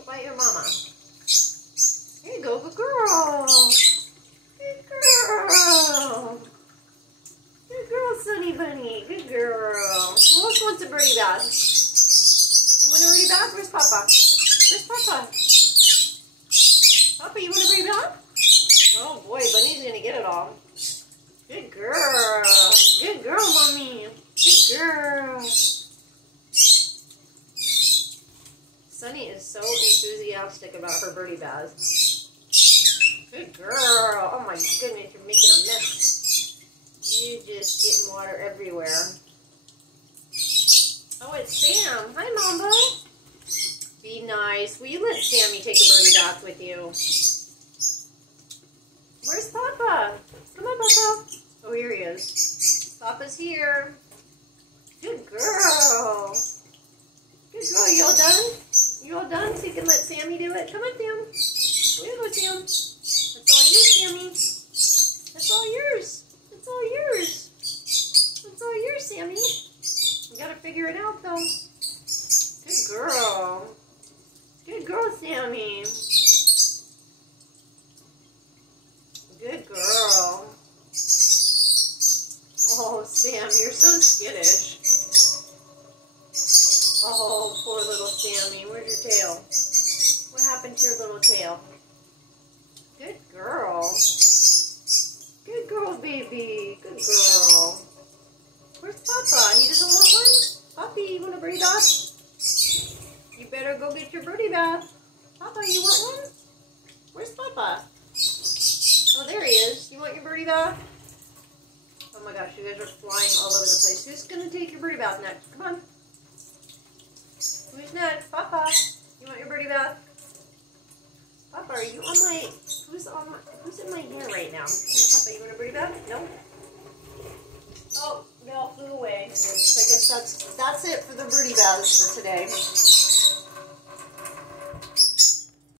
Don't bite your mama. Here you go, good girl. Good girl. Good girl, Sunny Bunny. Good girl. Who else wants a birdie bath? You want a birdie bath? Where's Papa? Where's Papa? Papa, you want a birdie bath? Oh boy, Bunny's gonna get it all. Good girl. Good girl, Mommy. Good girl. Sunny is so enthusiastic about her birdie baths. Good girl. Oh my goodness, you're making a mess. You're just getting water everywhere. Oh, it's Sam. Hi, Mamba. Be nice. Will you let Sammy take a birdie bath with you? Where's Papa? Come on, Papa. Oh, here he is. Papa's here. Good girl. Good girl. You all done? You all done so you can let Sammy do it? Come on, Sam. Here you go, Sam. That's all yours, Sammy. That's all yours. That's all yours. That's all yours, Sammy. You gotta figure it out, though. Good girl. Good girl, Sammy. Good girl. Oh, Sam, you're so skittish. Oh, poor little Sammy. Where's your tail? What happened to your little tail? Good girl. Good girl, baby. Good girl. Where's Papa? He doesn't want one? Puppy, you want a birdie bath? You better go get your birdie bath. Papa, you want one? Where's Papa? Oh, there he is. You want your birdie bath? Oh my gosh, you guys are flying all over the place. Who's going to take your birdie bath next? Come on. Who's next? Papa. You want your birdie bath? Papa, are you on my... Who's in my hair right now? Papa, you want a birdie bath? No? Oh, they all flew away. So I guess that's it for the birdie baths for today.